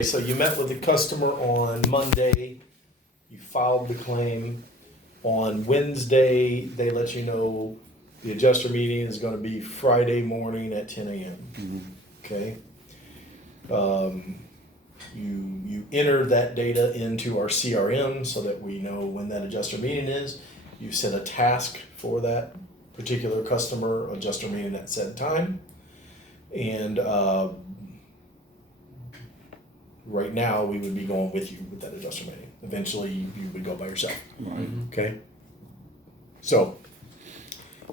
So you met with the customer on Monday, you filed the claim. On Wednesday, they let you know the adjuster meeting is gonna be Friday morning at 10 a.m. Okay? You enter that data into our CRM so that we know when that adjuster meeting is. You set a task for that particular customer adjuster meeting at said time. And right now, we would be going with you with that adjuster meeting. Eventually, you would go by yourself. Right. Okay? So,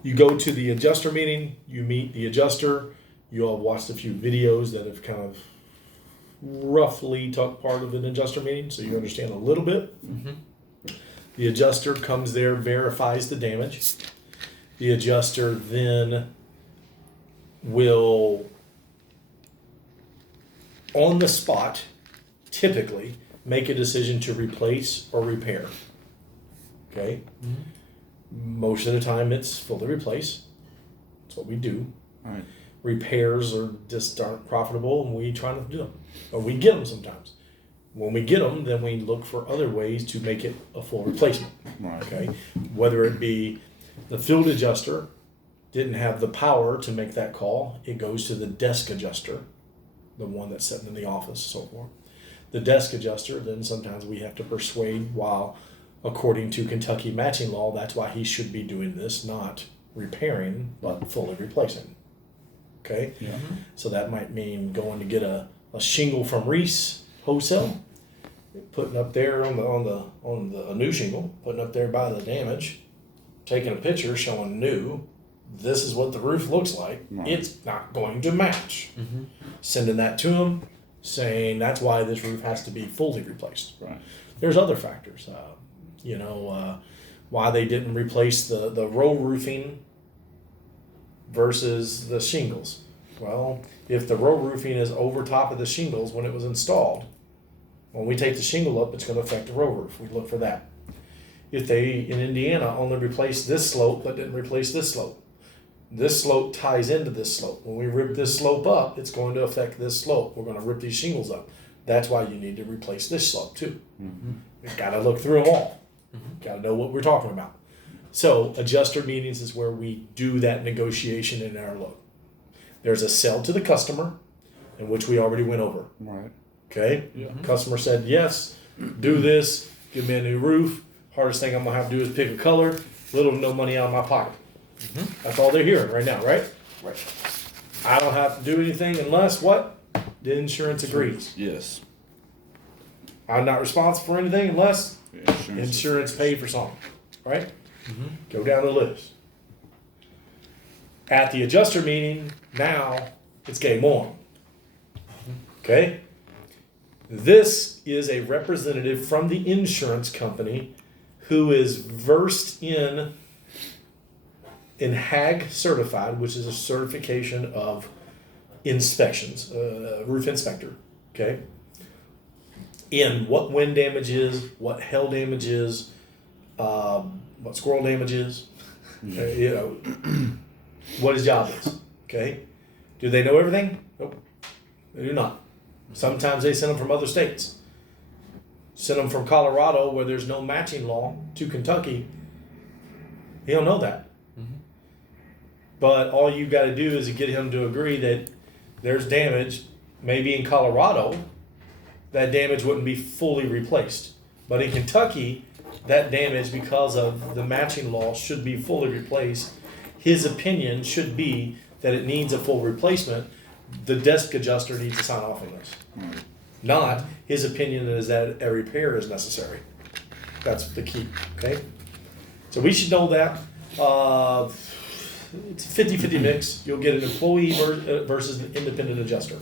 you go to the adjuster meeting, you meet the adjuster, you all watched a few videos that have kind of roughly took part of an adjuster meeting, so you understand a little bit. The adjuster comes there, verifies the damage. The adjuster then will, on the spot, typically make a decision to replace or repair. Okay? Most of the time it's fully replace. That's what we do. Right. Repairs are just aren't profitable and we try not to do them. Or we get them sometimes. When we get them, then we look for other ways to make it a full replacement. Right. Okay? Whether it be the field adjuster didn't have the power to make that call, it goes to the desk adjuster, the one that's sitting in the office, so forth. The desk adjuster, then sometimes we have to persuade, while according to Kentucky matching law, that's why he should be doing this, not repairing, but fully replacing. Okay? Yeah. So that might mean going to get a shingle from Reese wholesale, putting up there on a new shingle, putting up there by the damage, taking a picture showing new. This is what the roof looks like. Right. It's not going to match. Sending that to him, saying that's why this roof has to be fully replaced. Right. There's other factors. Why they didn't replace the row roofing versus the shingles. Well, if the row roofing is over top of the shingles when it was installed, when we take the shingle up, it's going to affect the row roof. We look for that. If they, in Indiana, only replaced this slope but didn't replace this slope, this slope ties into this slope. When we rip this slope up, it's going to affect this slope. We're going to rip these shingles up. That's why you need to replace this slope too. We've got to look through them all. Got to know what we're talking about. So adjuster meetings is where we do that negotiation in our look. There's a sell to the customer, in which we already went over. Right. Okay? Yeah. Customer said, yes, do this, give me a new roof. Hardest thing I'm going to have to do is pick a color. Little to no money out of my pocket. That's all they're hearing right now, right? Right. I don't have to do anything unless what? The insurance agrees. Yes. I'm not responsible for anything unless Yeah, insurance paid for something, right? Go down the list. At the adjuster meeting, now it's game on. Okay? This is a representative from the insurance company who is versed in HAG certified, which is a certification of inspections, roof inspector, okay? In what wind damage is, what hail damage is, what squirrel damage is, what his job is, okay? Do they know everything? Nope, they do not. Sometimes they send them from other states. Send them from Colorado, where there's no matching law, to Kentucky. He don't know that. But all you got to do is get him to agree that there's damage. Maybe in Colorado, that damage wouldn't be fully replaced. But in Kentucky, that damage, because of the matching law, should be fully replaced. His opinion should be that it needs a full replacement. The desk adjuster needs to sign off on this. Not his opinion is that a repair is necessary. That's the key, okay? So we should know that. It's a 50-50 mix. You'll get an employee versus an independent adjuster.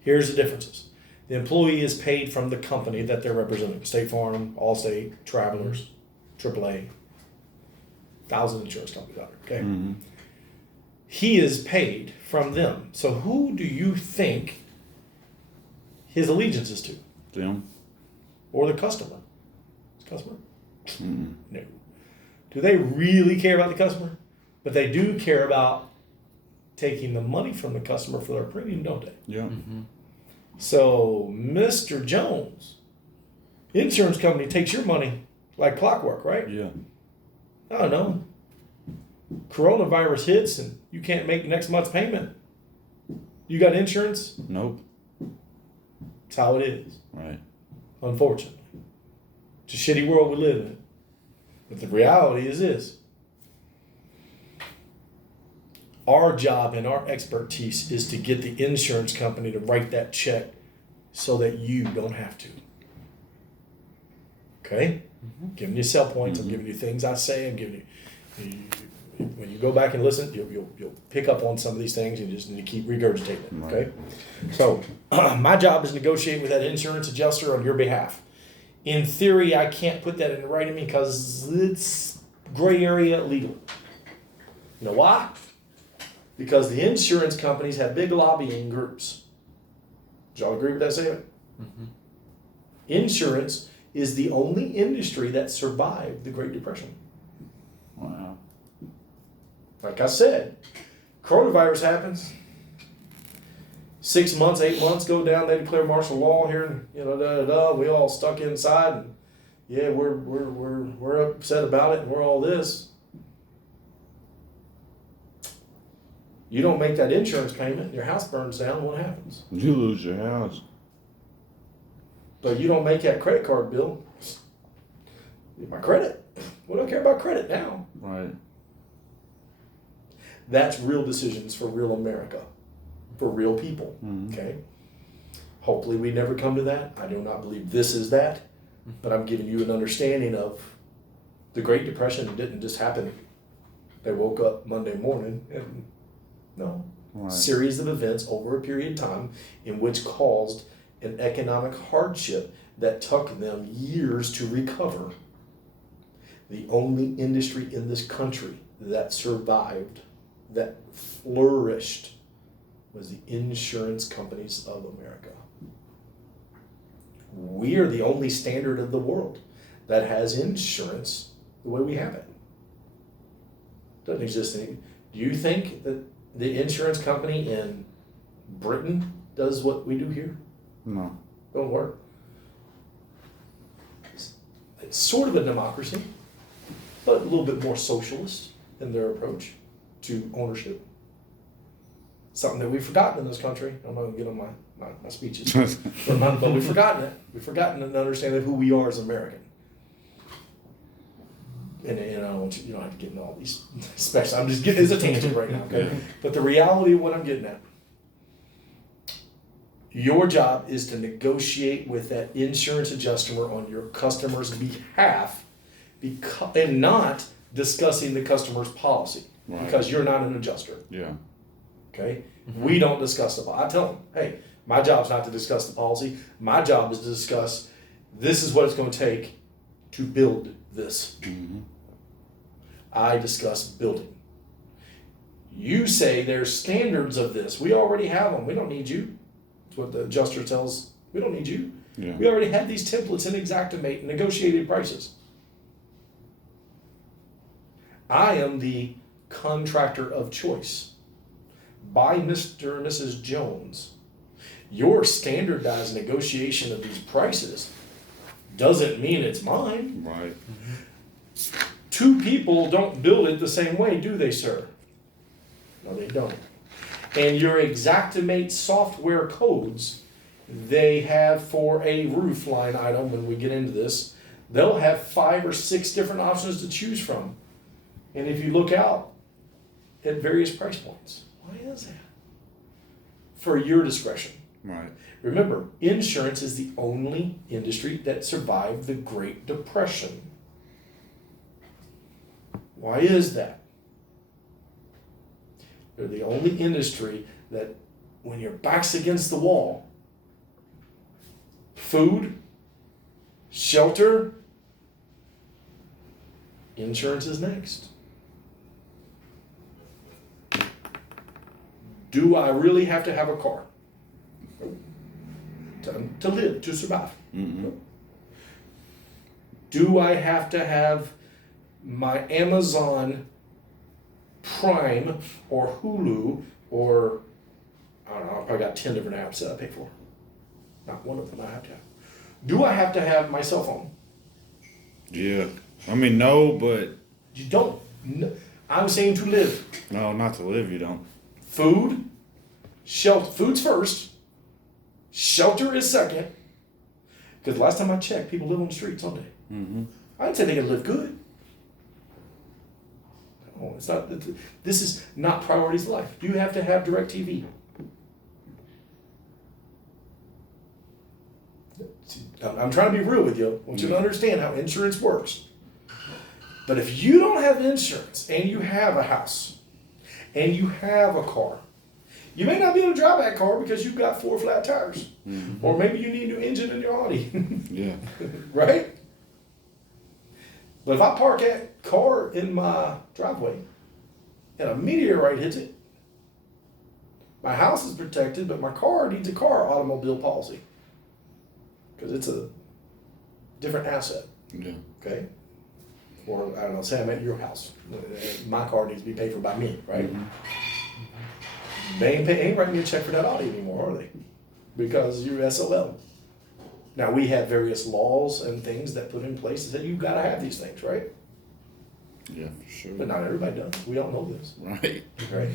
Here's the differences. The employee is paid from the company that they're representing. State Farm, Allstate, Travelers, AAA, 1,000 insurance companies out there, okay? He is paid from them. So who do you think his allegiance is to? Them. Or the customer? His customer? No. Do they really care about the customer? But they do care about taking the money from the customer for their premium, don't they? Yeah. So, Mr. Jones, insurance company takes your money like clockwork, right? Yeah. I don't know. Coronavirus hits and you can't make next month's payment. You got insurance? Nope. That's how it is. Right. Unfortunately. It's a shitty world we live in. But the reality is this. Our job and our expertise is to get the insurance company to write that check so that you don't have to. Okay? Giving you sell points. I'm giving you things I say. I'm giving you when you go back and listen, you'll pick up on some of these things. You just need to keep regurgitating it. Okay? So my job is to negotiate with that insurance adjuster on your behalf. In theory, I can't put that in writing because it's gray area legal. You know why? Because the insurance companies have big lobbying groups. Do y'all agree with that statement? Insurance is the only industry that survived the Great Depression. Wow. Like I said, coronavirus happens. 6 months, 8 months go down, they declare martial law here, and we all stuck inside, and yeah, we're upset about it, and we're all this. You don't make that insurance payment, your house burns down, what happens? You lose your house. But you don't make that credit card bill. My credit. What do I care about credit now? Right. That's real decisions for real America, for real people. Okay? Hopefully we never come to that. I do not believe this is that, but I'm giving you an understanding of the Great Depression didn't just happen. They woke up Monday morning and no. Right. Series of events over a period of time in which caused an economic hardship that took them years to recover. The only industry in this country that survived, that flourished, was the insurance companies of America. We are the only standard of the world that has insurance the way we have it. Doesn't exist any. Do you think that the insurance company in Britain does what we do here? No. Don't work. It's sort of a democracy, but a little bit more socialist in their approach to ownership. Something that we've forgotten in this country. I'm not going to get on my speeches, but we've forgotten it. We've forgotten an understanding of who we are as American. And I don't want you don't have to get into all these special. I'm just getting it's a tangent right now, okay? Yeah. But the reality of what I'm getting at, your job is to negotiate with that insurance adjuster on your customer's behalf, and not discussing the customer's policy, Right. because you're not an adjuster. Yeah. Okay, we don't discuss the policy. I tell them, hey, my job's not to discuss the policy. My job is to discuss this is what it's going to take to build this. I discuss building. You say there's standards of this. We already have them. We don't need you. That's what the adjuster tells. We don't need you. Yeah. We already have these templates in Xactimate and negotiated prices. I am the contractor of choice by Mr. and Mrs. Jones. Your standardized negotiation of these prices doesn't mean it's mine. Right. Two people don't build it the same way, do they, sir? No, they don't. And your Xactimate software codes, they have for a roof line item, when we get into this, they'll have 5 or 6 different options to choose from. And if you look out at various price points, why is that? For your discretion. Right. Remember, insurance is the only industry that survived the Great Depression. Why is that? They're the only industry that, when your back's against the wall, food, shelter, insurance is next. Do I really have to have a car? To live, to survive. Do I have to have my Amazon Prime or Hulu or, I don't know, I probably got 10 different apps that I pay for. Not one of them I have to have. Do I have to have my cell phone? Yeah. I mean, no, but You don't. No. I'm saying to live. no, not to live. You don't. Food, shelter. Food's first. Shelter is second. Because last time I checked, people live on the streets, don't they? Mm-hmm. I didn't say they can live good. No, it's not. This is not priorities of life. You have to have DirecTV. I'm trying to be real with you. I want you to understand how insurance works. But if you don't have insurance and you have a house and you have a car, you may not be able to drive that car because you've got 4 flat tires. Mm-hmm. Or maybe you need a new engine in your Audi. Yeah. Right? But if I park that car in my driveway and a meteorite hits it, my house is protected, but my car needs a car automobile policy. Because it's a different asset. Yeah. Okay? Or, I don't know, say I'm at your house. My car needs to be paid for by me, right? Mm-hmm. They ain't writing me a check for that Audi anymore, are they? Because you're SOL. Now, we have various laws and things that put in place that you've got to have these things, right? Yeah, for sure. But not everybody does. We all know this, Right. right?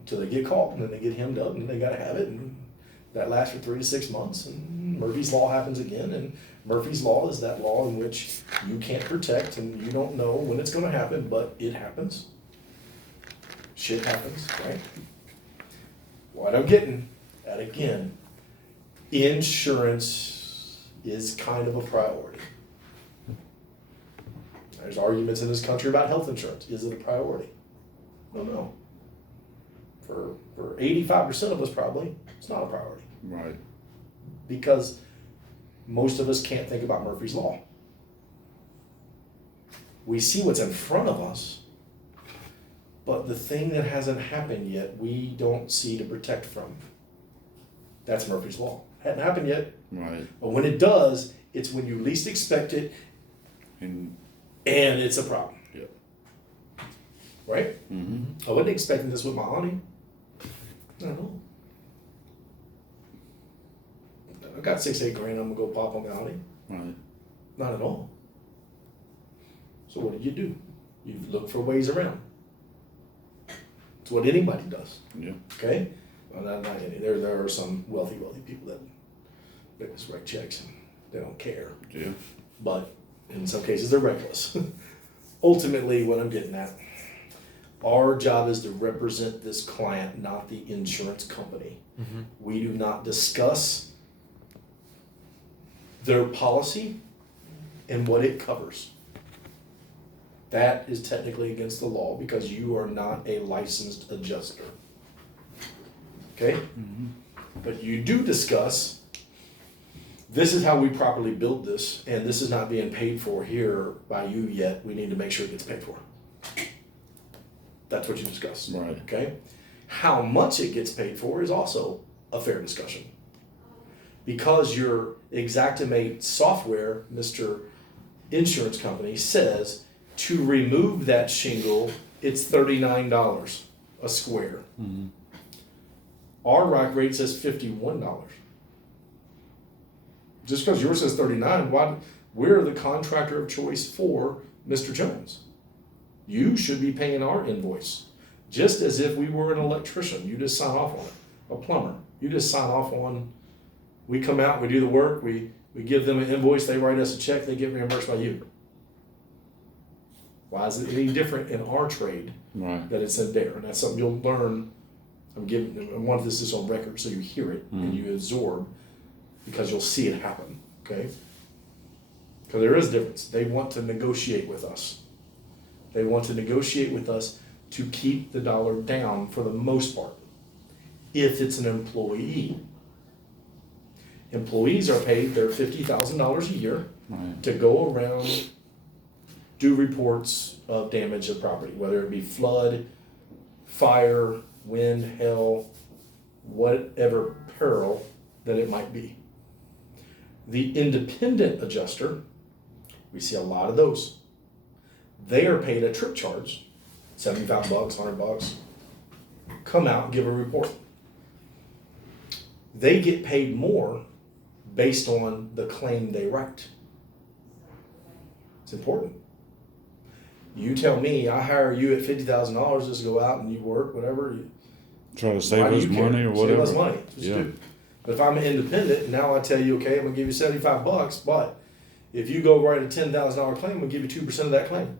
Until they get caught, and then they get hemmed up, and they got to have it, and that lasts for 3 to 6 months, and Murphy's Law happens again, and Murphy's Law is that law in which you can't protect, and you don't know when it's going to happen, but it happens. Shit happens, right? What I'm getting at again, insurance is kind of a priority. There's arguments in this country about health insurance. Is it a priority? I don't know. For 85% of us probably, it's not a priority. Right. Because most of us can't think about Murphy's Law. We see what's in front of us, but the thing that hasn't happened yet, we don't see to protect from. That's Murphy's Law. Hadn't happened yet, Right. but when it does, it's when you least expect it, And and it's a problem. Yep. Right? Mm-hmm. I wasn't expecting this with my Audi. No. I got 6-8 grand. I'm gonna go pop on the Audi. Right. Not at all. So what do? You look for ways around. It's what anybody does. Yeah. Okay? Well, not any. There are some wealthy people that just write checks and they don't care. Yeah. But in some cases they're reckless. Ultimately, what I'm getting at, our job is to represent this client, not the insurance company. Mm-hmm. We do not discuss their policy and what it covers. That is technically against the law because you are not a licensed adjuster. Okay? Mm-hmm. But you do discuss, this is how we properly build this, and this is not being paid for here by you yet. We need to make sure it gets paid for. That's what you discuss. Right. Okay? How much it gets paid for is also a fair discussion. Because your Xactimate software, Mr. Insurance Company, says to remove that shingle, it's $39 a square. Mm-hmm. Our rack rate says $51. Just because yours says 39, why? We're the contractor of choice for Mr. Jones. You should be paying our invoice, just as if we were an electrician. You just sign off on it. A plumber, you just sign off on. We come out, we do the work, we give them an invoice, they write us a check, they get reimbursed by you. Why is it any different in our trade Right. that it's in there? And that's something you'll learn. I want this is on record so you hear it and you absorb, because you'll see it happen, okay? Because there is a difference. They want to negotiate with us. They want to negotiate with us to keep the dollar down for the most part, if it's an employee. Employees are paid their $50,000 a year Right. to go around, do reports of damage of property, whether it be flood, fire, wind, hail, whatever peril that it might be. The independent adjuster, we see a lot of those. They are paid a trip charge, $75, $100. Come out and give a report. They get paid more based on the claim they write. It's important. You tell me, I hire you at $50,000 just to go out and you work, whatever. Try to Why save do us you care? money or whatever. Save us money. That's what you Yeah. do. But if I'm independent, and now I tell you, okay, I'm gonna give you $75, but if you go write a $10,000 claim, I'm gonna give you 2% of that claim.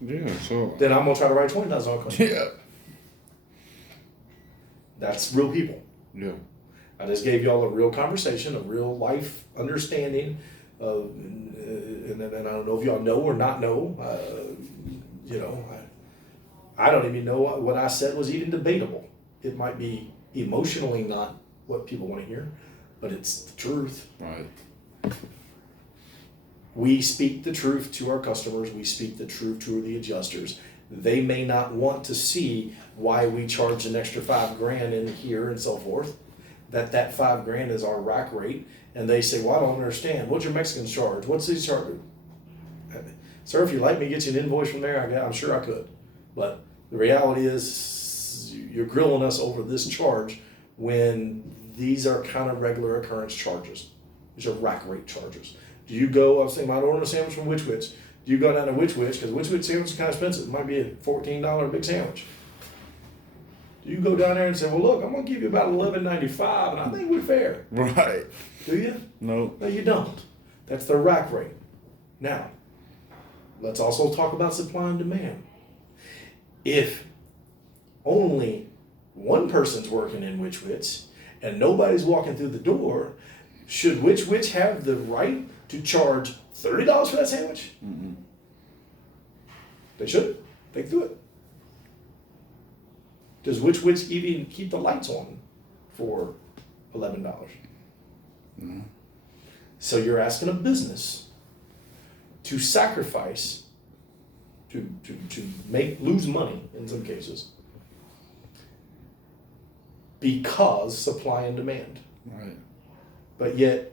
Yeah, so. Then I'm gonna try to write a $20,000 claim. Yeah. That's real people. Yeah. I just gave y'all a real conversation, a real life understanding of, and I don't know if y'all know or not know. You know, I don't even know what I said was even debatable. It might be emotionally not what people want to hear, but it's the truth. Right. We speak the truth to our customers. We speak the truth to the adjusters. They may not want to see why we charge an extra $5,000 in here and so forth. That $5,000 is our rack rate, and they say, "Well, I don't understand. What's your Mexicans charge? What's these charge?" Sir, if you'd like me to get you an invoice from there, I'm sure I could. But the reality is, you're grilling us over this charge when these are kind of regular occurrence charges. These are rack rate charges. Do you go? I was thinking, I order a sandwich from Which Wich. Do you go down to Which Wich? Because Which Wich sandwich is kind of expensive. It might be a $14 big sandwich. Do you go down there and say, "Well, look, I'm going to give you about $11.95, and I think we're fair"? Right. Do you? No. No, you don't. That's their rack rate. Now, let's also talk about supply and demand. If only one person's working in Which Wich and nobody's walking through the door, should Which Wich have the right to charge $30 for that sandwich? Mm-mm. They should. They can do it. Does Which Wich even keep the lights on for $11? No. So you're asking a business to sacrifice, to lose money in some cases, because supply and demand. Right. But yet,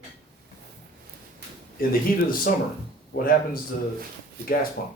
in the heat of the summer, what happens to the gas pump?